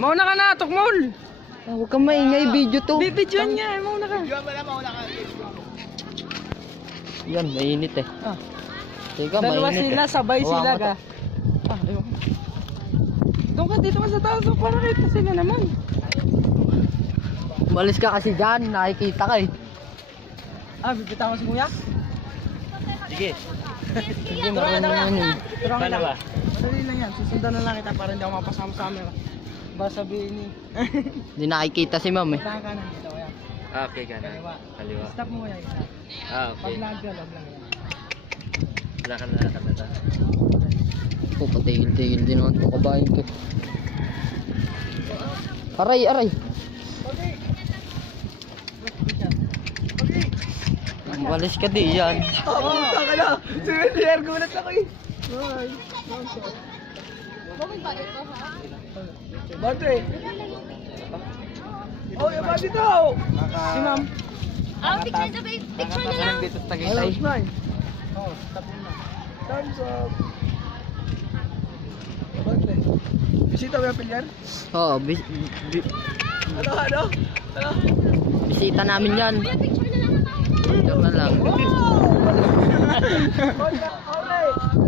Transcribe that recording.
Mauna ka na, Tukmol. Huwag kang maingay, video to. Bibidyoan niya, mauna ka. Yan, mainit eh. Ah. Teka, Dalawa mainit sila, eh. sabay Hawakan sila mo ga. Ayun. Doon ka dito ka sa taas, para kita sila naman. Umalis ka kasi dyan, nakikita ka eh. Bibitaw mo si Kuya? Sige. Sige, marunong naman yun. Pero Paano ba? Madali lang yan, susundan na lang kita para hindi ako mapasama sa camera. Ba sabihin ni... Hindi nakikita si ma'am eh. Kailangan ka na dito, kaya. Okay, kanan. Kaliwa. Kaliwa. Stop mo kaya isa. Pag Okay. nag-galog lang yan. Wala ka na nakatata. Oh, patigil-tigil din naman itong kabahin ko. Aray, aray. Walis ka di yan. Pumunta ka na! Souvenir, gulat ako eh! Bate! Oh, yung bate daw! Si ma'am. Picture na ba? Picture na lang. Dito sa Hello, smile. Oh, stop mo na. Thumbs up. Bate. Bisita mo yung pilyar? Oo, Ano? bisita namin yan. Picture na lang. Joke na lang. Wow!